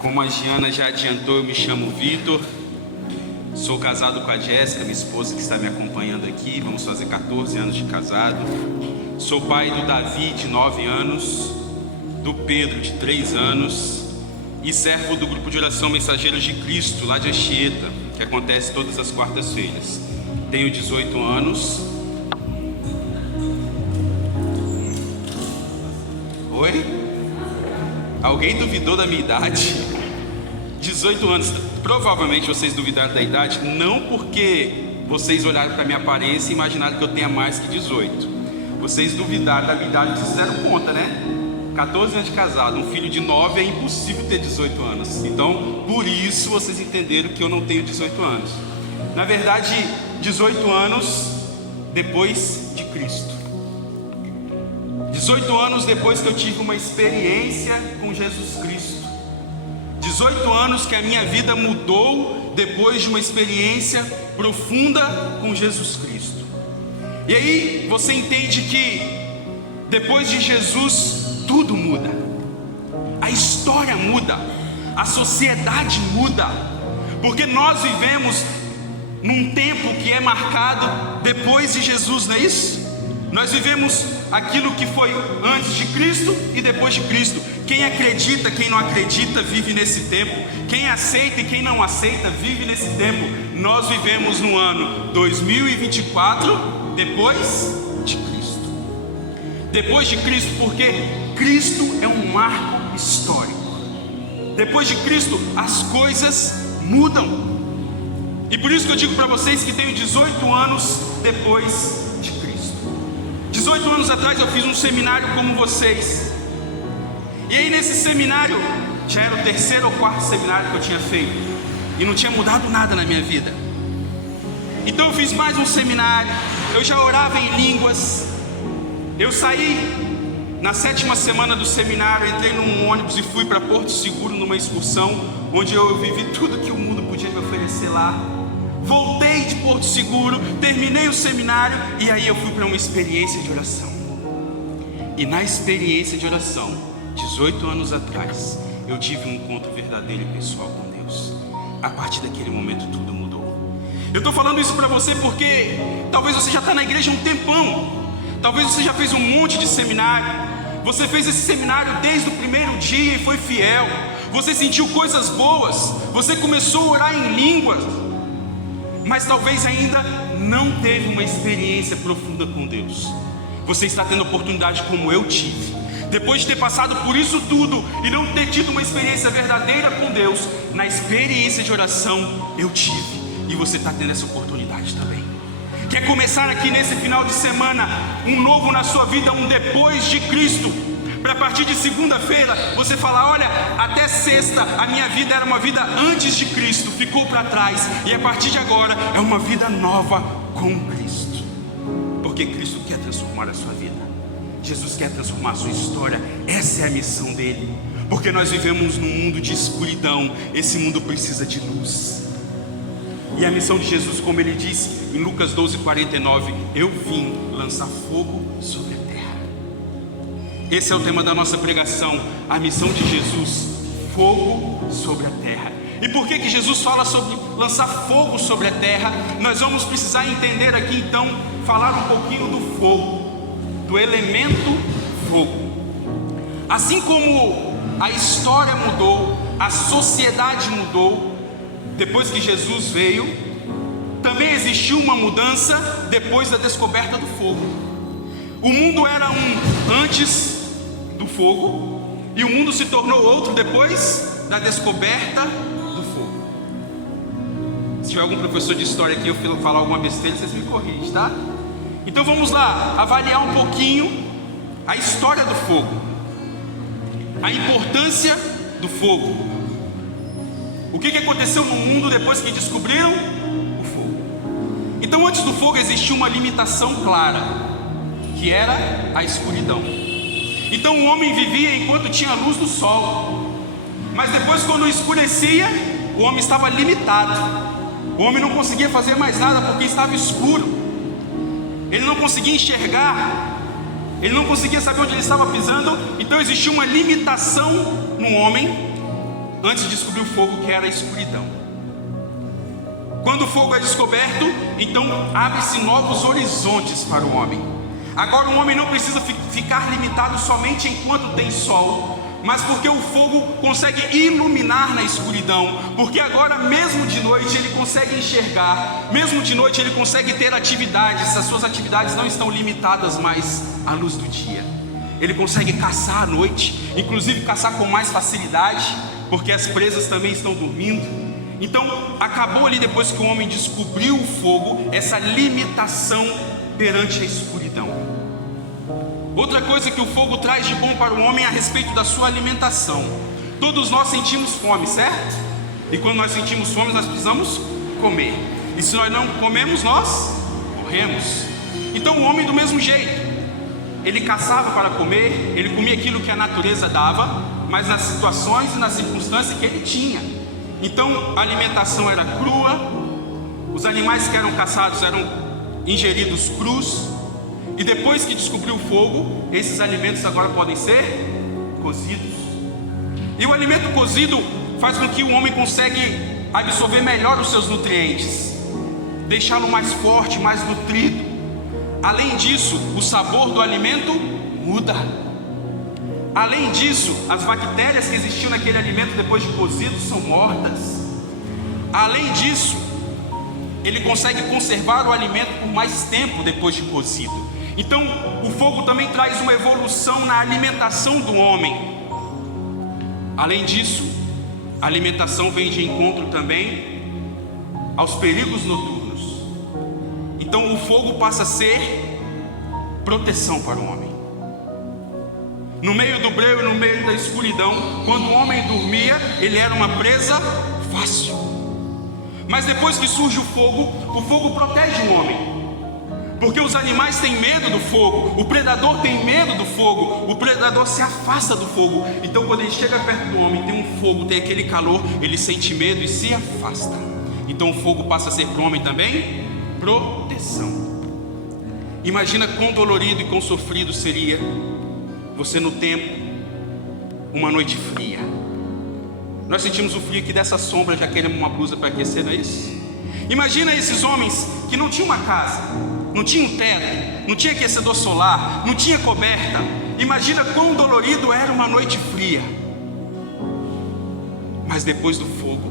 Como a Giana já adiantou, eu me chamo Vitor. Sou casado com a Jéssica, minha esposa, que está me acompanhando aqui. Vamos fazer 14 anos de casado. Sou pai do Davi, de 9 anos, do Pedro, de 3 anos, e servo do grupo de oração Mensageiros de Cristo, lá de Anchieta, que acontece todas as quartas-feiras. Tenho 18 anos. Oi? Alguém duvidou da minha idade? 18 anos. Provavelmente vocês duvidaram da idade, não porque vocês olharam para minha aparência e imaginaram que eu tenha mais que 18. Vocês duvidaram da minha idade, vocês fizeram conta, né? 14 anos de casado, um filho de 9, é impossível ter 18 anos. Então, por isso vocês entenderam que eu não tenho 18 anos. Na verdade, 18 anos depois de Cristo. 18 anos depois que eu tive uma experiência com Jesus Cristo. 18 anos que a minha vida mudou depois de uma experiência profunda com Jesus Cristo. E aí você entende que depois de Jesus tudo muda. A história muda, a sociedade muda, porque nós vivemos num tempo que é marcado depois de Jesus, não é isso? Nós vivemos aquilo que foi antes de Cristo e depois de Cristo. Quem acredita, quem não acredita, vive nesse tempo. Quem aceita e quem não aceita, vive nesse tempo. Nós vivemos no ano 2024, depois de Cristo. Depois de Cristo, porque Cristo é um marco histórico. Depois de Cristo, as coisas mudam. E por isso que eu digo para vocês que tenho 18 anos depois de Cristo. 18 anos atrás eu fiz um seminário como vocês. E aí nesse seminário, já era o 3º ou 4º seminário que eu tinha feito, e não tinha mudado nada na minha vida. Então eu fiz mais um seminário, eu já orava em línguas. Eu saí na 7ª semana do seminário, entrei num ônibus e fui para Porto Seguro numa excursão, onde eu vivi tudo que o mundo podia me oferecer lá. Voltei de Porto Seguro, terminei o seminário e aí eu fui para uma experiência de oração. E na experiência de oração, 18 anos atrás, eu tive um encontro verdadeiro e pessoal com Deus. A partir daquele momento tudo mudou. Eu estou falando isso para você porque talvez você já está na igreja há um tempão. Talvez você já fez um monte de seminário. Você fez esse seminário desde o primeiro dia e foi fiel. Você sentiu coisas boas. Você começou a orar em línguas, mas talvez ainda não teve uma experiência profunda com Deus. Você está tendo oportunidade como eu tive. Depois de ter passado por isso tudo e não ter tido uma experiência verdadeira com Deus, na experiência de oração eu tive. E você está tendo essa oportunidade também. Quer começar aqui nesse final de semana um novo na sua vida, um depois de Cristo, para a partir de segunda-feira você falar: olha, até sexta a minha vida era uma vida antes de Cristo, ficou para trás, e a partir de agora é uma vida nova com Cristo. Porque Cristo quer transformar a sua vida. Jesus quer transformar a sua história. Essa é a missão dele. Porque nós vivemos num mundo de escuridão. Esse mundo precisa de luz. E a missão de Jesus, como ele disse em Lucas 12:49, eu vim lançar fogo sobre a terra. Esse é o tema da nossa pregação, a missão de Jesus, fogo sobre a terra. E por que Jesus fala sobre lançar fogo sobre a terra? Nós vamos precisar entender aqui então, falar um pouquinho do fogo, do elemento fogo. Assim como a história mudou, a sociedade mudou, depois que Jesus veio, também existiu uma mudança depois da descoberta do fogo. O mundo era um antes do fogo, e o mundo se tornou outro depois da descoberta do fogo. Se tiver algum professor de história aqui, eu falar alguma besteira, vocês me corrigem, tá? Então vamos lá, avaliar um pouquinho a história do fogo, a importância do fogo. O que aconteceu no mundo depois que descobriram o fogo? Então, antes do fogo existia uma limitação clara, que era a escuridão. Então o homem vivia enquanto tinha a luz do sol, mas depois, quando escurecia, o homem estava limitado. O homem não conseguia fazer mais nada porque estava escuro. Ele não conseguia enxergar, ele não conseguia saber onde ele estava pisando. Então existia uma limitação no homem antes de descobrir o fogo, que era a escuridão. Quando o fogo é descoberto, então abre-se novos horizontes para o homem. Agora o homem não precisa ficar limitado somente enquanto tem sol, mas porque o fogo consegue iluminar na escuridão, porque agora mesmo de noite ele consegue enxergar, mesmo de noite ele consegue ter atividades. As suas atividades não estão limitadas mais à luz do dia. Ele consegue caçar à noite, inclusive caçar com mais facilidade, porque as presas também estão dormindo. Então acabou ali, depois que o homem descobriu o fogo, essa limitação perante a escuridão. Outra coisa que o fogo traz de bom para o homem é a respeito da sua alimentação. Todos nós sentimos fome, certo? E quando nós sentimos fome, nós precisamos comer. E se nós não comemos, nós morremos. Então o homem do mesmo jeito, ele caçava para comer, ele comia aquilo que a natureza dava, mas nas situações e nas circunstâncias que ele tinha. Então a alimentação era crua, os animais que eram caçados eram ingeridos crus, e depois que descobriu o fogo, esses alimentos agora podem ser cozidos. E o alimento cozido faz com que o homem consiga absorver melhor os seus nutrientes, deixá-lo mais forte, mais nutrido. Além disso, o sabor do alimento muda. Além disso, as bactérias que existiam naquele alimento depois de cozido são mortas. Além disso, ele consegue conservar o alimento por mais tempo depois de cozido. Então, o fogo também traz uma evolução na alimentação do homem. Além disso, a alimentação vem de encontro também aos perigos noturnos. Então, o fogo passa a ser proteção para o homem. No meio do breu e no meio da escuridão, quando o homem dormia, ele era uma presa fácil. Mas depois que surge o fogo protege o homem. Porque os animais têm medo do fogo, o predador tem medo do fogo, o predador se afasta do fogo. Então quando ele chega perto do homem, tem um fogo, tem aquele calor, ele sente medo e se afasta. Então o fogo passa a ser para o homem também proteção. Imagina quão dolorido e quão sofrido seria você no tempo, uma noite fria. Nós sentimos o frio aqui dessa sombra, já queremos uma blusa para aquecer, não é isso? Imagina esses homens que não tinham uma casa, não tinham um teto, não tinha aquecedor solar, não tinha coberta. Imagina quão dolorido era uma noite fria. Mas depois do fogo,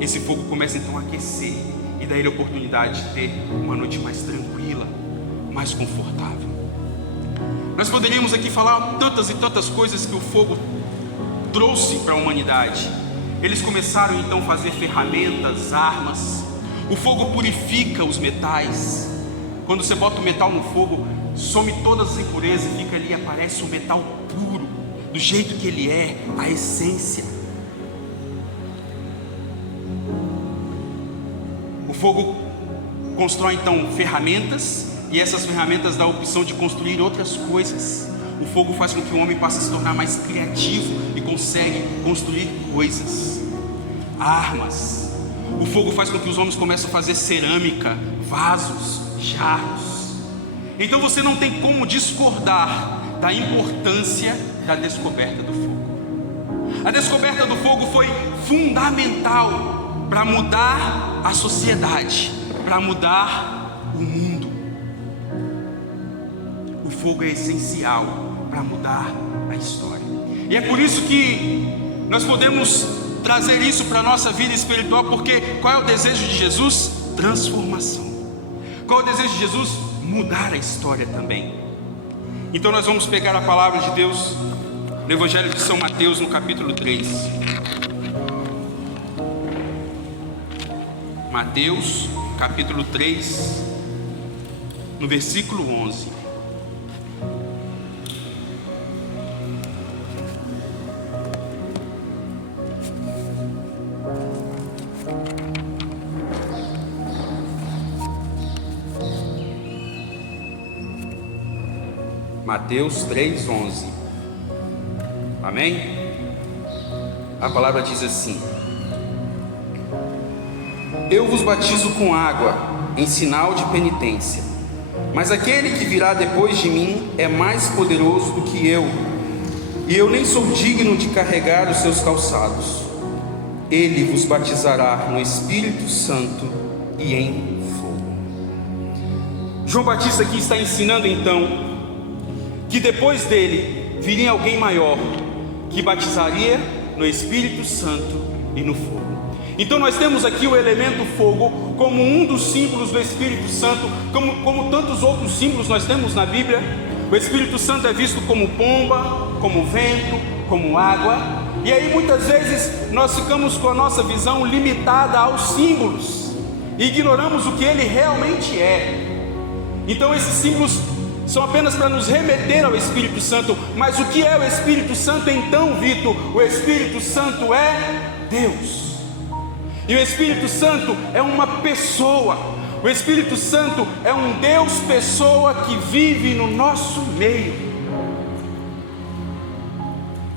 esse fogo começa então a aquecer, e dá ele a oportunidade de ter uma noite mais tranquila, mais confortável. Nós poderíamos aqui falar tantas e tantas coisas que o fogo trouxe para a humanidade. Eles começaram então a fazer ferramentas, armas. O fogo purifica os metais. Quando você bota o metal no fogo, some todas as impurezas e fica ali, aparece um metal puro, do jeito que ele é, a essência. O fogo constrói então ferramentas, e essas ferramentas dão a opção de construir outras coisas. O fogo faz com que o homem passe a se tornar mais criativo e consegue construir coisas, armas. O fogo faz com que os homens comecem a fazer cerâmica, vasos, jarros. Então você não tem como discordar da importância da descoberta do fogo. A descoberta do fogo foi fundamental para mudar a sociedade, para mudar o mundo. O fogo é essencial para mudar a história. E é por isso que nós podemos trazer isso para a nossa vida espiritual, porque qual é o desejo de Jesus? Transformação. Qual é o desejo de Jesus? Mudar a história também. Então nós vamos pegar a palavra de Deus no Evangelho de São Mateus, no capítulo 3. Mateus, capítulo 3, no versículo 11. Mateus 3:11. Amém? A palavra diz assim: Eu vos batizo com água em sinal de penitência, mas aquele que virá depois de mim é mais poderoso do que eu, e eu nem sou digno de carregar os seus calçados. Ele vos batizará no Espírito Santo e em fogo. João Batista aqui está ensinando então que depois dele viria alguém maior, que batizaria no Espírito Santo e no fogo. Então nós temos aqui o elemento fogo como um dos símbolos do Espírito Santo, como tantos outros símbolos nós temos na Bíblia. O Espírito Santo é visto como pomba, como vento, como água. E aí muitas vezes nós ficamos com a nossa visão limitada aos símbolos e ignoramos o que ele realmente é. Então esses símbolos são apenas para nos remeter ao Espírito Santo. Mas o que é o Espírito Santo então, Vitor? O Espírito Santo é Deus. E o Espírito Santo é uma pessoa. O Espírito Santo é um Deus pessoa que vive no nosso meio.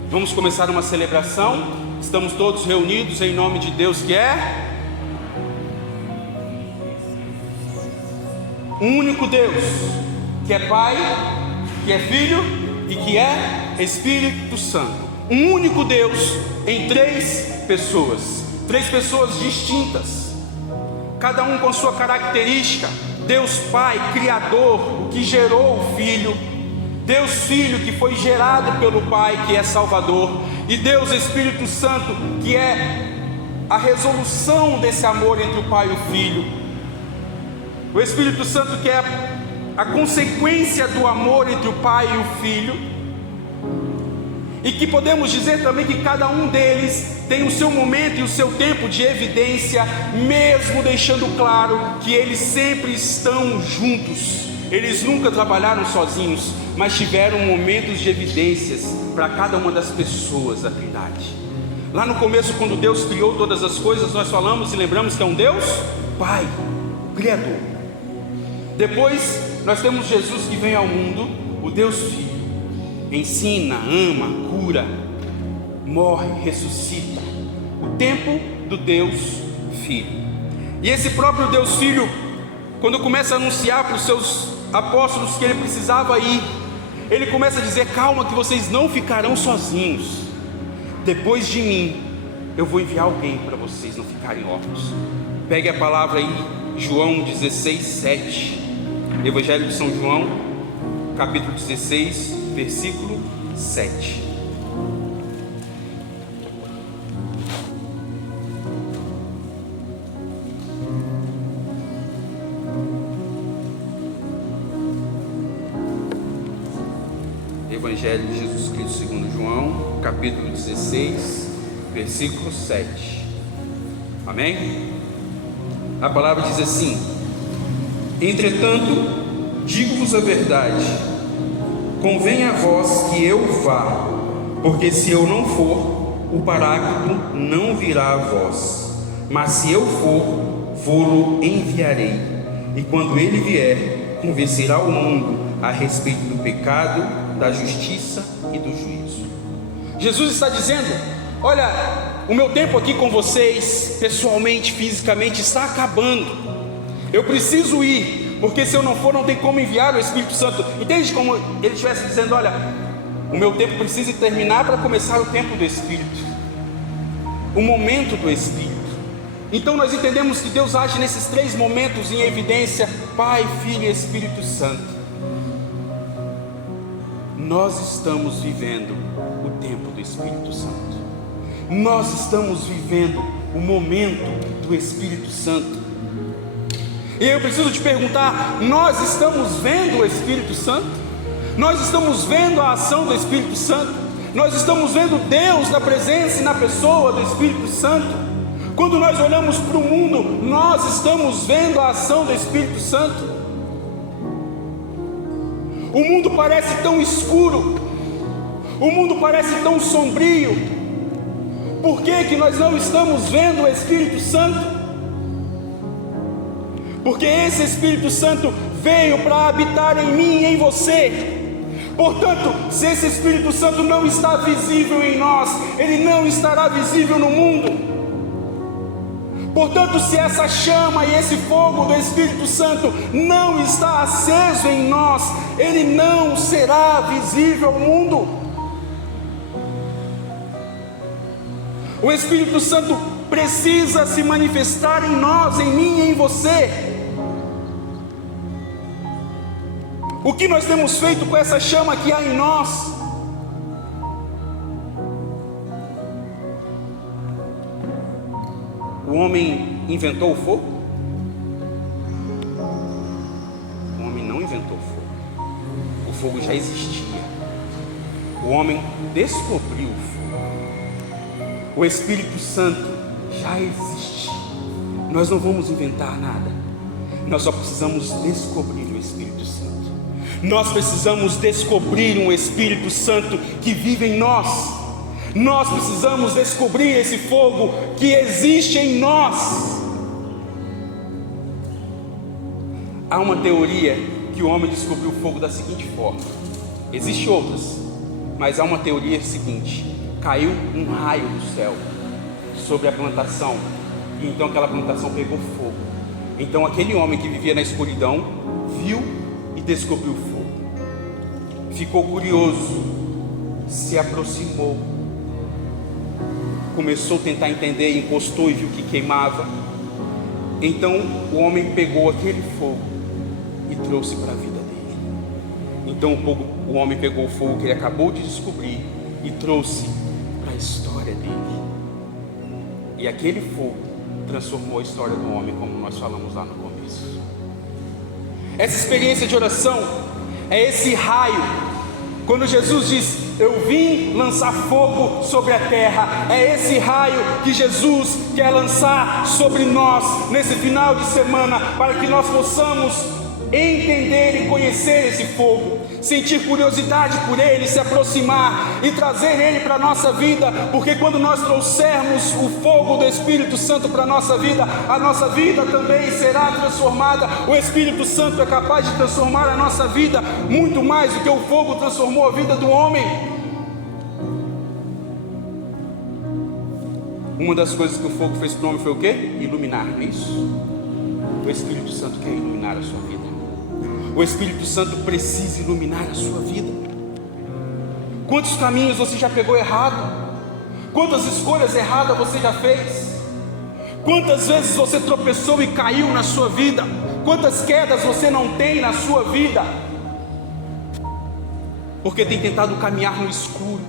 Vamos começar uma celebração. Estamos todos reunidos em nome de Deus, que é um único Deus, que é Pai, que é Filho e que é Espírito Santo. Um único Deus em três pessoas distintas, cada um com sua característica. Deus Pai, Criador, o que gerou o Filho. Deus Filho, que foi gerado pelo Pai, que é Salvador. E Deus Espírito Santo, que é a resolução desse amor entre o Pai e o Filho. O Espírito Santo, que é a consequência do amor entre o Pai e o Filho. E que podemos dizer também que cada um deles tem o seu momento e o seu tempo de evidência, mesmo deixando claro que eles sempre estão juntos. Eles nunca trabalharam sozinhos, mas tiveram momentos de evidências para cada uma das pessoas da Trindade. Lá no começo, quando Deus criou todas as coisas, nós falamos e lembramos que é um Deus Pai, o Criador. Depois nós temos Jesus que vem ao mundo, o Deus Filho. Ensina, ama, cura, morre, ressuscita. O tempo do Deus Filho. E esse próprio Deus Filho, quando começa a anunciar para os seus apóstolos que ele precisava ir, ele começa a dizer: calma, que vocês não ficarão sozinhos. Depois de mim, eu vou enviar alguém para vocês não ficarem órfãos. Pegue a palavra aí, João 16, 7. Evangelho de São João, capítulo 16, versículo 7. Evangelho de Jesus Cristo segundo João, capítulo 16, versículo 7. Amém? A palavra diz assim: entretanto, digo-vos a verdade, convém a vós que eu vá, porque se eu não for, o Paráclito não virá a vós, mas se eu for, vou-lo enviarei, e quando ele vier, convencerá o mundo a respeito do pecado, da justiça e do juízo. Jesus está dizendo: olha, o meu tempo aqui com vocês, pessoalmente, fisicamente, está acabando. Eu preciso ir, porque se eu não for, não tem como enviar o Espírito Santo. Entende como ele estivesse dizendo: olha, o meu tempo precisa terminar para começar o tempo do Espírito, o momento do Espírito. Então nós entendemos que Deus age nesses três momentos em evidência: Pai, Filho e Espírito Santo. Nós estamos vivendo o tempo do Espírito Santo. Nós estamos vivendo o momento do Espírito Santo. E eu preciso te perguntar: nós estamos vendo o Espírito Santo? Nós estamos vendo a ação do Espírito Santo? Nós estamos vendo Deus na presença e na pessoa do Espírito Santo? Quando nós olhamos para o mundo, nós estamos vendo a ação do Espírito Santo? O mundo parece tão escuro, o mundo parece tão sombrio. Por que nós não estamos vendo o Espírito Santo? Porque esse Espírito Santo veio para habitar em mim e em você. Portanto, se esse Espírito Santo não está visível em nós, ele não estará visível no mundo. Portanto, se essa chama e esse fogo do Espírito Santo não está aceso em nós, ele não será visível ao mundo. O Espírito Santo precisa se manifestar em nós, em mim e em você. O que nós temos feito com essa chama que há em nós? O homem inventou o fogo? O homem não inventou o fogo. O fogo já existia. O homem descobriu o fogo. O Espírito Santo já existe. Nós não vamos inventar nada. Nós só precisamos descobrir o Espírito Santo. Nós precisamos descobrir um Espírito Santo que vive em nós. Nós precisamos descobrir esse fogo que existe em nós. Há uma teoria que o homem descobriu o fogo da seguinte forma. Existem outras, mas há uma teoria seguinte: caiu um raio do céu sobre a plantação, e então aquela plantação pegou fogo. Então aquele homem que vivia na escuridão viu e descobriu o fogo. Ficou curioso, se aproximou, começou a tentar entender, encostou e viu que queimava. Então o homem pegou aquele fogo e trouxe para a vida dele. Então o homem pegou o fogo que ele acabou de descobrir e trouxe para a história dele. E aquele fogo transformou a história do homem, como nós falamos lá no começo. Essa experiência de oração é esse raio. Quando Jesus diz: eu vim lançar fogo sobre a terra, é esse raio que Jesus quer lançar sobre nós nesse final de semana, para que nós possamos entender e conhecer esse fogo, sentir curiosidade por ele, se aproximar e trazer ele para a nossa vida, porque quando nós trouxermos o fogo do Espírito Santo para a nossa vida também será transformada. O Espírito Santo é capaz de transformar a nossa vida muito mais do que o fogo transformou a vida do homem. Uma das coisas que o fogo fez para o homem foi o quê? Iluminar, não é isso? O Espírito Santo quer iluminar a sua vida. O Espírito Santo precisa iluminar a sua vida. Quantos caminhos você já pegou errado? Quantas escolhas erradas você já fez? Quantas vezes você tropeçou e caiu na sua vida? Quantas quedas você não tem na sua vida? Porque tem tentado caminhar no escuro.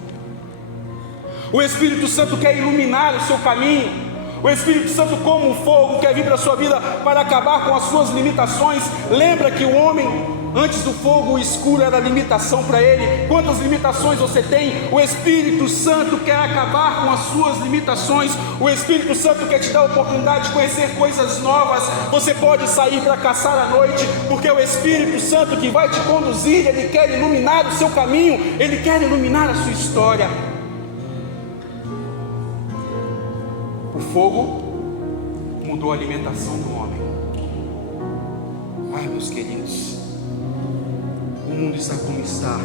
O Espírito Santo quer iluminar o seu caminho. O Espírito Santo, como um fogo, quer vir para a sua vida para acabar com as suas limitações. Lembra que o homem, antes do fogo, o escuro era limitação para ele. Quantas limitações você tem? O Espírito Santo quer acabar com as suas limitações. O Espírito Santo quer te dar a oportunidade de conhecer coisas novas. Você pode sair para caçar à noite, porque é o Espírito Santo que vai te conduzir. Ele quer iluminar o seu caminho, ele quer iluminar a sua história. O fogo mudou a alimentação do homem. Ai, meus queridos, o mundo está como está.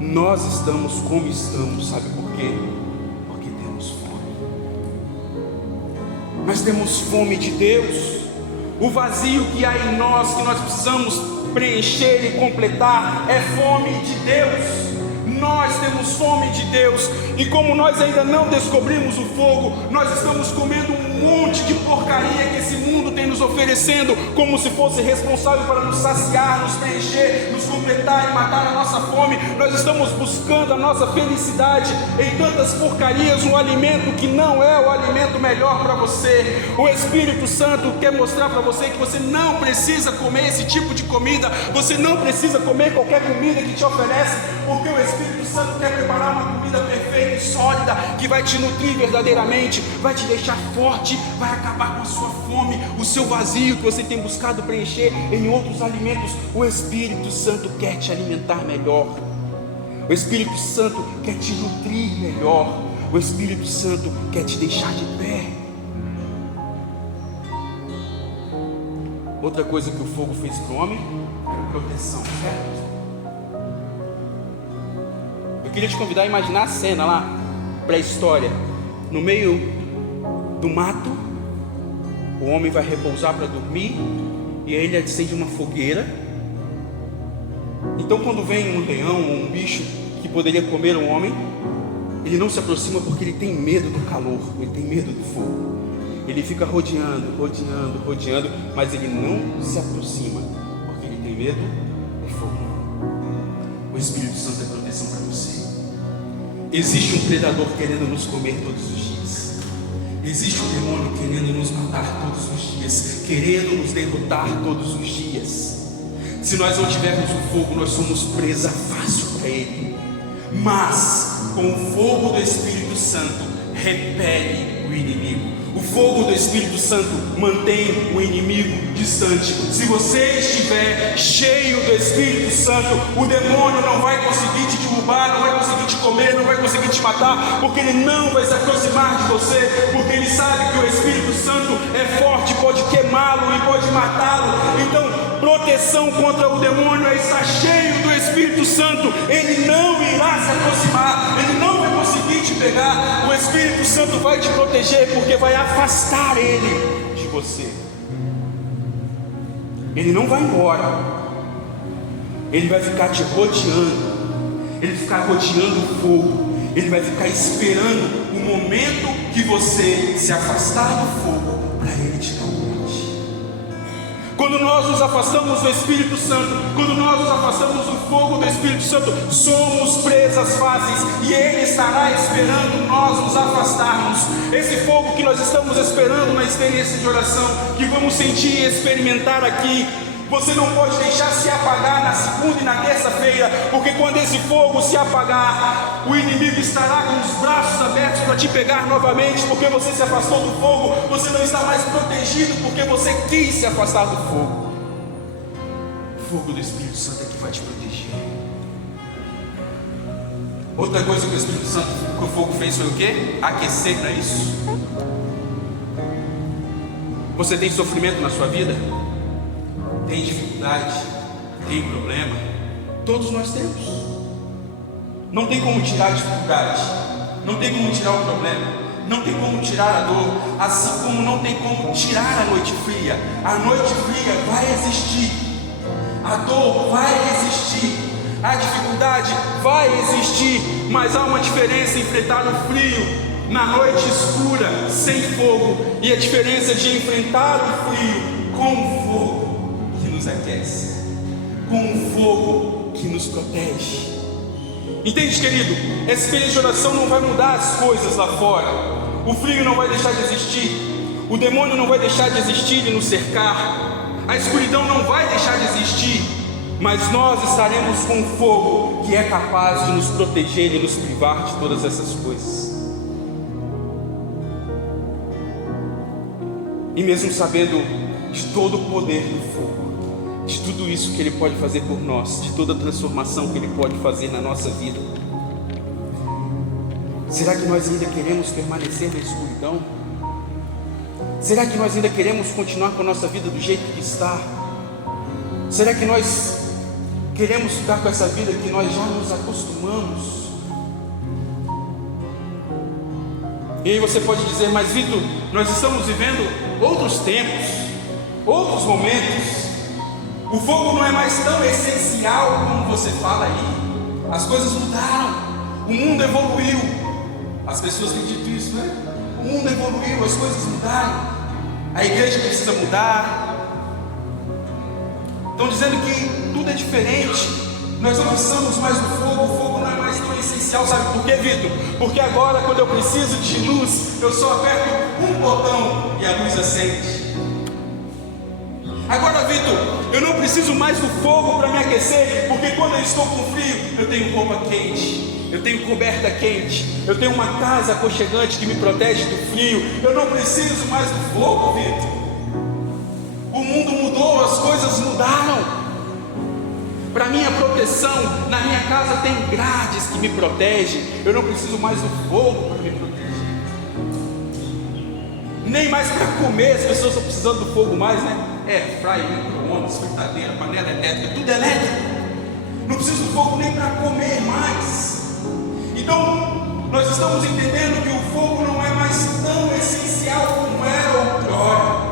Nós estamos como estamos. Sabe por quê? Porque temos fome. Nós temos fome de Deus. O vazio que há em nós, que nós precisamos preencher e completar, é fome de Deus. Nós temos fome de Deus, e como nós ainda não descobrimos o fogo, nós estamos comendo um monte de porcaria que esse mundo tem nos oferecendo, como se fosse responsável para nos saciar, nos preencher, nos completar e matar a nossa fome. Nós estamos buscando a nossa felicidade em tantas porcarias, um alimento que não é o alimento melhor para você. O Espírito Santo quer mostrar para você que você não precisa comer esse tipo de comida, você não precisa comer qualquer comida que te oferece, porque o Espírito Santo quer preparar uma comida perfeita e sólida, que vai te nutrir verdadeiramente, vai te deixar forte, vai acabar com a sua fome, o seu vazio que você tem buscado preencher em outros alimentos. O Espírito Santo quer te alimentar melhor. O Espírito Santo quer te nutrir melhor. O Espírito Santo quer te deixar de pé. Outra coisa que o fogo fez para o homem: proteção, certo? Eu queria te convidar a imaginar a cena lá, pré-história. No meio do mato, o homem vai repousar para dormir, e aí ele acende uma fogueira. Então quando vem um leão ou um bicho que poderia comer um homem, ele não se aproxima porque ele tem medo do calor, ele tem medo do fogo. Ele fica rodeando, mas ele não se aproxima porque ele tem medo do fogo. O Espírito Santo é proteção para você. Existe um predador querendo nos comer todos os dias. Existe um demônio querendo nos matar todos os dias, querendo nos derrotar todos os dias. Se nós não tivermos o fogo, nós somos presa fácil para ele. Mas com o fogo do Espírito Santo, repele o inimigo. O fogo do Espírito Santo mantém o inimigo distante. Se você estiver cheio do Espírito Santo, o demônio não vai conseguir te derrubar, não vai conseguir te comer, não vai conseguir te matar, porque ele não vai se aproximar de você, porque ele sabe que o Espírito Santo é forte, pode queimá-lo e pode matá-lo. Então, proteção contra o demônio é estar cheio do Espírito Santo. Ele não irá se aproximar, ele não vai conseguir te pegar. O Espírito Santo vai te proteger, porque vai afastar ele de você. Ele não vai embora, ele vai ficar te rodeando, ele vai ficar rodeando o fogo, ele vai ficar esperando o momento que você se afastar do fogo para ele te dar um morte. Quando nós nos afastamos do Espírito Santo, quando nós nos afastamos do fogo do Espírito Santo, somos presas fáceis, e ele estará esperando nós nos afastarmos. Esse fogo que nós estamos esperando na experiência de oração, que vamos sentir e experimentar aqui, você não pode deixar se apagar na segunda e na terça-feira, porque quando esse fogo se apagar, o inimigo estará com os braços abertos para te pegar novamente, porque você se afastou do fogo, você não está mais protegido, porque você quis se afastar do fogo. O fogo do Espírito Santo é que vai te proteger. Outra coisa que o Espírito Santo, que o fogo fez foi o quê? Aquecer para isso. Você tem sofrimento na sua vida? Tem dificuldade, tem problema, todos nós temos. Não tem como tirar a dificuldade, não tem como tirar o problema, não tem como tirar a dor, assim como não tem como tirar a noite fria. A noite fria vai existir, a dor vai existir, a dificuldade vai existir, mas há uma diferença em enfrentar o frio na noite escura, sem fogo, e a diferença de enfrentar o frio com o fogo que nos aquece, com um fogo que nos protege. Entende, querido? Essa experiência de oração não vai mudar as coisas lá fora. O frio não vai deixar de existir, o demônio não vai deixar de existir e nos cercar, a escuridão não vai deixar de existir, mas nós estaremos com um fogo que é capaz de nos proteger e nos privar de todas essas coisas. E mesmo sabendo de todo o poder do fogo, de tudo isso que ele pode fazer por nós, de toda a transformação que ele pode fazer na nossa vida, será que nós ainda queremos permanecer na escuridão? Será que nós ainda queremos continuar com a nossa vida do jeito que está? Será que nós queremos ficar com essa vida que nós já nos acostumamos? E aí você pode dizer, mas Vitor, nós estamos vivendo outros tempos, outros momentos. O fogo não é mais tão essencial como você fala aí. As coisas mudaram, o mundo evoluiu. As pessoas têm dito isso, né? O mundo evoluiu, as coisas mudaram. A igreja precisa mudar. Estão dizendo que tudo é diferente. Nós não precisamos mais do fogo, o fogo não é mais tão essencial. Sabe por quê, Vitor? Porque agora, quando eu preciso de luz, eu só aperto um botão e a luz acende. Agora, Vitor, eu não preciso mais do fogo para me aquecer, porque quando eu estou com frio, eu tenho roupa quente, eu tenho coberta quente, eu tenho uma casa aconchegante que me protege do frio. Eu não preciso mais do fogo, Vitor. O mundo mudou, as coisas mudaram. Para minha proteção, na minha casa tem grades que me protegem. Eu não preciso mais do fogo para me proteger. Nem mais para comer, as pessoas estão precisando do fogo mais, né? Fry, micro-ondas, fritadeira, panela elétrica, tudo elétrico. Não preciso do fogo nem para comer mais. Então, nós estamos entendendo que o fogo não é mais tão essencial como era outrora.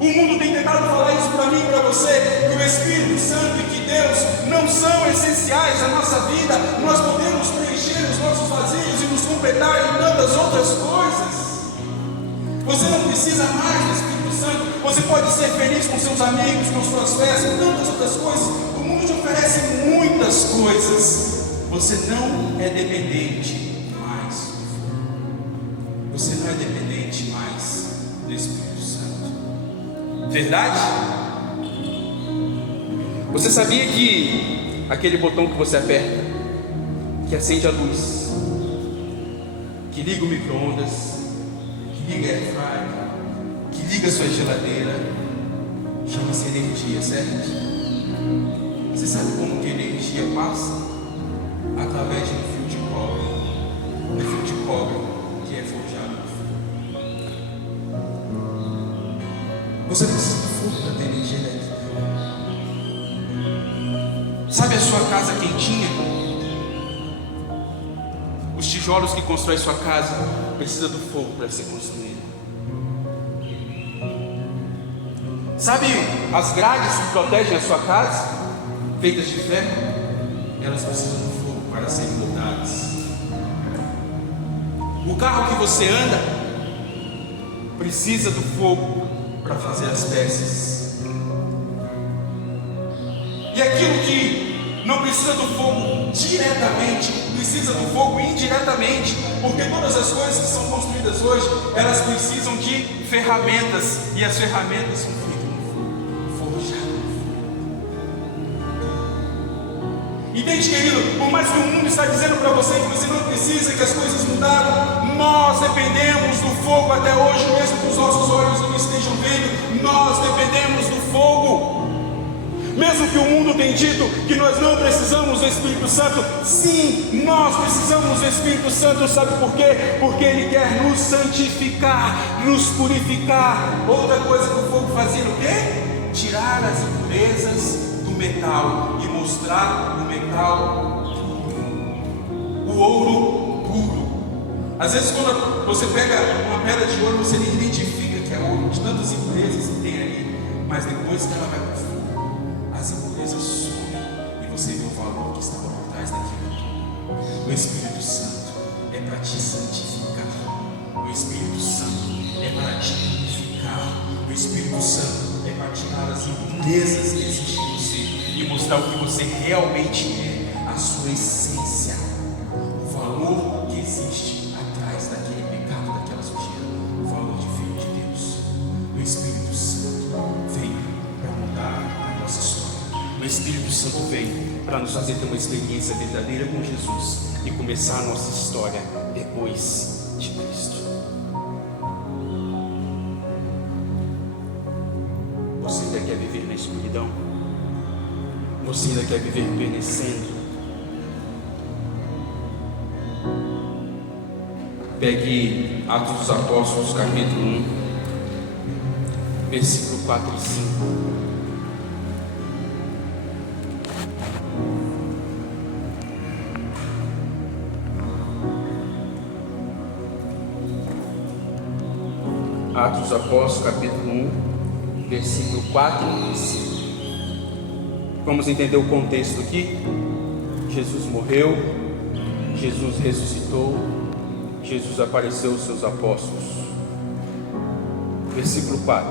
O mundo tem tentado falar isso para mim e para você, que o Espírito Santo e que Deus não são essenciais à nossa vida. Nós podemos preencher os nossos outras coisas. Você não precisa mais do Espírito Santo. Você pode ser feliz com seus amigos, com suas festas, com tantas outras coisas. O mundo te oferece muitas coisas. Você não é dependente mais. Você não é dependente mais do Espírito Santo. Verdade? Você sabia que aquele botão que você aperta, que acende a luz, que liga o micro-ondas, que liga a air fryer, que liga a sua geladeira, chama-se energia, certo? Você sabe como que a energia passa? Através de um fio de cobre. Um fio de cobre que é forjado no fogo. Você precisa do fogo para ter energia elétrica. Sabe a sua casa quentinha? Os tijolos que constrói sua casa precisam do fogo para ser construído. Sabe as grades que protegem a sua casa, feitas de ferro? Elas precisam do fogo para serem mudadas. O carro que você anda precisa do fogo para fazer as peças. E aquilo que não precisa do fogo diretamente, precisa do fogo indiretamente, porque todas as coisas que são construídas hoje, elas precisam de ferramentas, e as ferramentas são feitas no fogo, forjadas no fogo. Entende, querido? Por mais que o mundo está dizendo para você que você não precisa, que as coisas mudaram, nós dependemos do fogo até hoje, mesmo que os nossos olhos não estejam vendo, nós dependemos do fogo. Mesmo que o mundo tenha dito que nós não precisamos do Espírito Santo, sim, nós precisamos do Espírito Santo. Sabe por quê? Porque Ele quer nos santificar, nos purificar. Outra coisa que o fogo fazia o quê? Tirar as impurezas do metal e mostrar o metal puro, o ouro puro. Às vezes quando você pega uma pedra de ouro, você nem identifica que é ouro, de tantas impurezas que tem ali, mas depois que ela vai para o fogo, as impurezas somem e você vê o valor que estava por trás daquilo tudo. O Espírito Santo é para te santificar. O Espírito Santo é para te purificar. O Espírito Santo é para tirar as impurezas que existem em você e mostrar o que você realmente é, a sua essência, o valor que existe atrás daquele pecado, daquela sujeira, o valor de filho de Deus. O Espírito Santo veio para mudar a nossa história. O Espírito Santo veio para nos fazer ter uma experiência verdadeira com Jesus e começar a nossa história depois de Cristo. Você ainda quer viver na escuridão? Você ainda quer viver penecendo? Pegue Atos dos Apóstolos, capítulo 1, versículo 4 e 5. Atos dos Apóstolos, capítulo 1, versículo 4 e 5. Vamos entender o contexto aqui. Jesus morreu, Jesus ressuscitou, Jesus apareceu aos seus apóstolos. Versículo 4.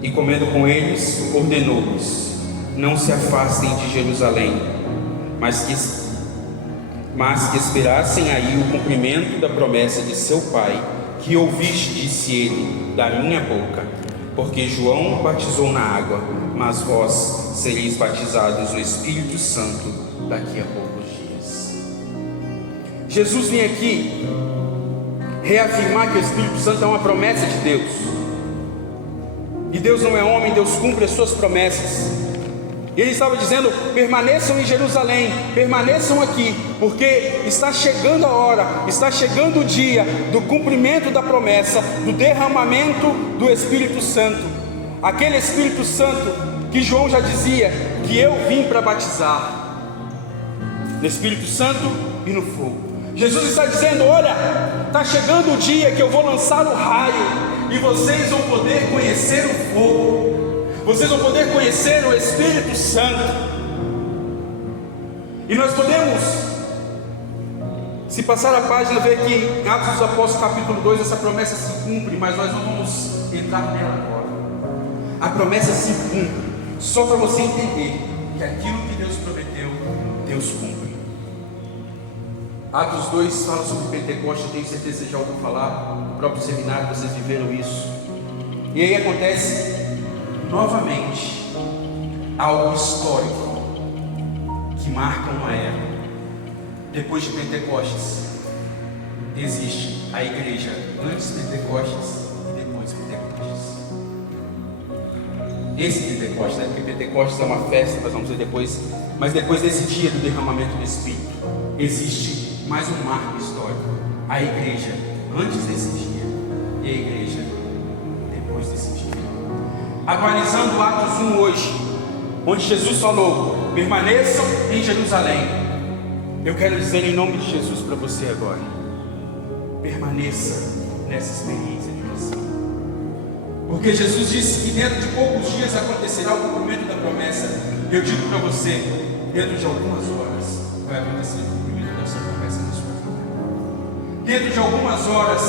E comendo com eles, ordenou-lhes: não se afastem de Jerusalém, mas que esperassem aí o cumprimento da promessa de seu Pai, que ouviste, disse ele, da minha boca. Porque João batizou na água, mas vós sereis batizados no Espírito Santo daqui a poucos dias. Jesus vem aqui reafirmar que o Espírito Santo é uma promessa de Deus. E Deus não é homem, Deus cumpre as suas promessas. E Ele estava dizendo: permaneçam em Jerusalém, permaneçam aqui, porque está chegando a hora, está chegando o dia do cumprimento da promessa, do derramamento do Espírito Santo. Aquele Espírito Santo que João já dizia que eu vim para batizar, no Espírito Santo e no fogo. Jesus está dizendo: olha, está chegando o dia que eu vou lançar o raio, e vocês vão poder conhecer o fogo, vocês vão poder conhecer o Espírito Santo. E nós podemos Se passar a página, vê que em Atos dos Apóstolos capítulo 2, essa promessa se cumpre, mas nós não vamos entrar nela agora. A promessa se cumpre, só para você entender que aquilo que Deus prometeu, Deus cumpre. Atos 2 fala sobre Pentecostes, eu tenho certeza que você já ouviu falar, no próprio seminário vocês viveram isso. E aí acontece novamente algo histórico que marca uma era. Depois de Pentecostes, existe a igreja antes de Pentecostes e depois de Pentecostes. Esse Pentecostes, né? Porque Pentecostes é uma festa, nós vamos ver depois, mas depois desse dia do derramamento do Espírito, existe mais um marco histórico. A igreja antes desse dia e a igreja depois desse dia. Atualizando Atos 1 hoje, onde Jesus falou: permaneçam em Jerusalém. Eu quero dizer em nome de Jesus para você agora: permaneça nessa experiência de oração. Porque Jesus disse que dentro de poucos dias acontecerá o cumprimento da promessa. Eu digo para você, dentro de algumas horas vai acontecer o cumprimento dessa promessa na sua vida. Dentro de algumas horas,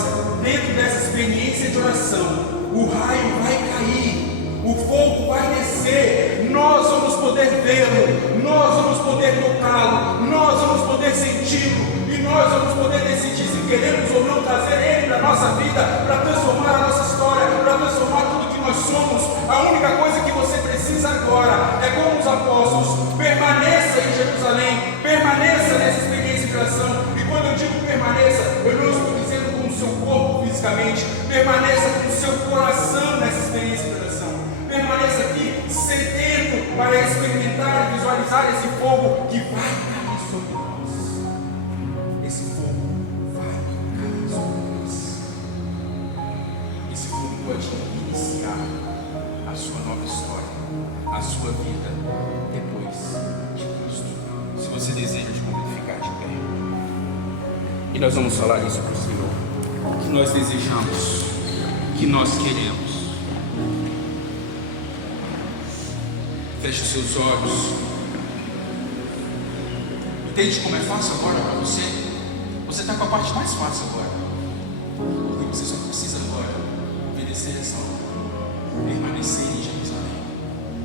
dentro dessa experiência de oração, o raio vai cair, o fogo vai descer, nós vamos poder vê-lo, nós vamos poder tocá-lo, nós vamos poder senti-lo, e nós vamos poder decidir se queremos ou não trazer ele para a nossa vida, para transformar a nossa história, para transformar tudo que nós somos. A única coisa que você precisa agora é, como os apóstolos, permaneça em Jerusalém, permaneça nessa experiência de oração. E quando eu digo permaneça, eu não estou dizendo com o seu corpo fisicamente, permaneça com o seu coração nessa experiência de oração. Permaneça aqui sedento para experimentar e visualizar esse fogo que vai cair sobre nós. Esse fogo vai cair sobre nós. Esse fogo pode iniciar a sua nova história, a sua vida depois de Cristo. Se você deseja de como ficar de pé. E nós vamos falar isso para o Senhor. O que nós desejamos, o que nós queremos. Feche os seus olhos. Entende como é fácil agora para você? Você está com a parte mais fácil agora. Porque você só precisa agora obedecer essa ordem. Permanecer em Jerusalém.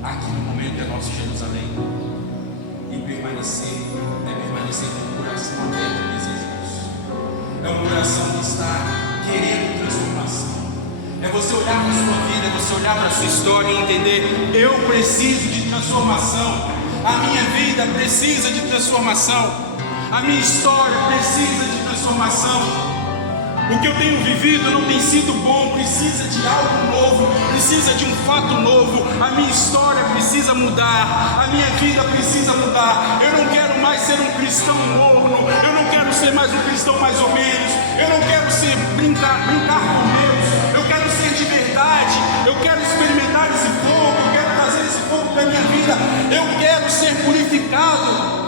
Aqui no momento é nosso Jerusalém. E permanecer é permanecer com o coração aberto e desejoso. É um coração que está querendo transformação. É você olhar para a sua vida, é você olhar para a sua história e entender: eu preciso de transformação, a minha vida precisa de transformação, a minha história precisa de transformação. O que eu tenho vivido não tem sido bom, precisa de algo novo, precisa de um fato novo. A minha história precisa mudar, a minha vida precisa mudar. Eu não quero mais ser um cristão morno, eu não quero ser mais um cristão mais ou menos, eu não quero ser brincar com Deus. Eu quero ser de verdade, eu quero experimentar esse fogo, eu quero trazer esse fogo para a minha vida, eu quero ser purificado.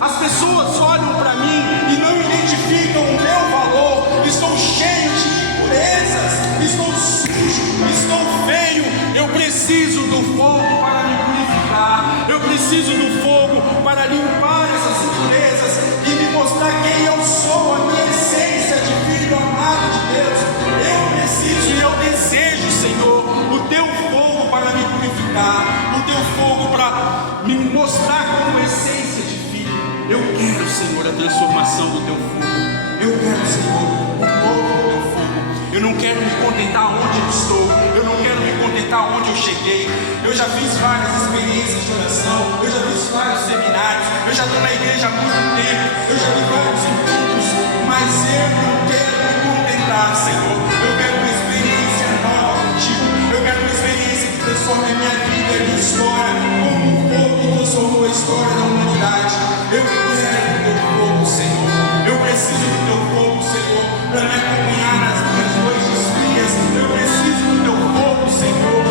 As pessoas olham para mim e não identificam o meu valor. Estou cheio de impurezas, estou sujo, estou feio. Eu preciso do fogo para me purificar, eu preciso do fogo para limpar essas impurezas e me mostrar quem eu sou, a minha essência de filho amado de Deus. Eu preciso e eu desejo, Senhor, o teu fogo para me purificar, o teu fogo para me mostrar como essência de filho. Eu quero, Senhor, a transformação do teu fogo. Eu quero, Senhor, o novo do teu fogo. Eu não quero me contentar onde eu estou, eu não quero me contentar onde eu cheguei. Eu já fiz várias experiências de oração, eu já fiz vários seminários, eu já estou na igreja há muito tempo, eu já vi vários encontros, mas eu não quero me contentar, Senhor. Eu quero uma experiência nova contigo, eu quero uma experiência que transforme a minha vida e a minha história, como um fogo que transformou a história da humanidade. Eu quero o teu fogo, Senhor. Eu preciso do teu fogo, Senhor, para me acompanhar nas minhas noites frias. Eu preciso do teu fogo, Senhor.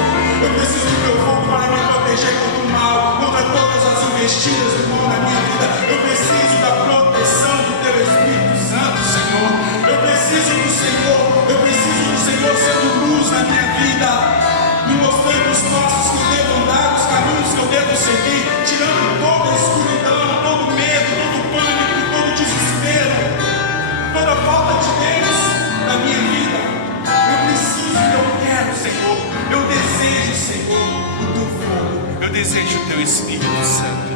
Eu preciso do teu fogo para me proteger contra o mal, contra todas as investidas do mal na minha vida. Eu preciso da proteção do teu Espírito. desejo o teu Espírito Santo.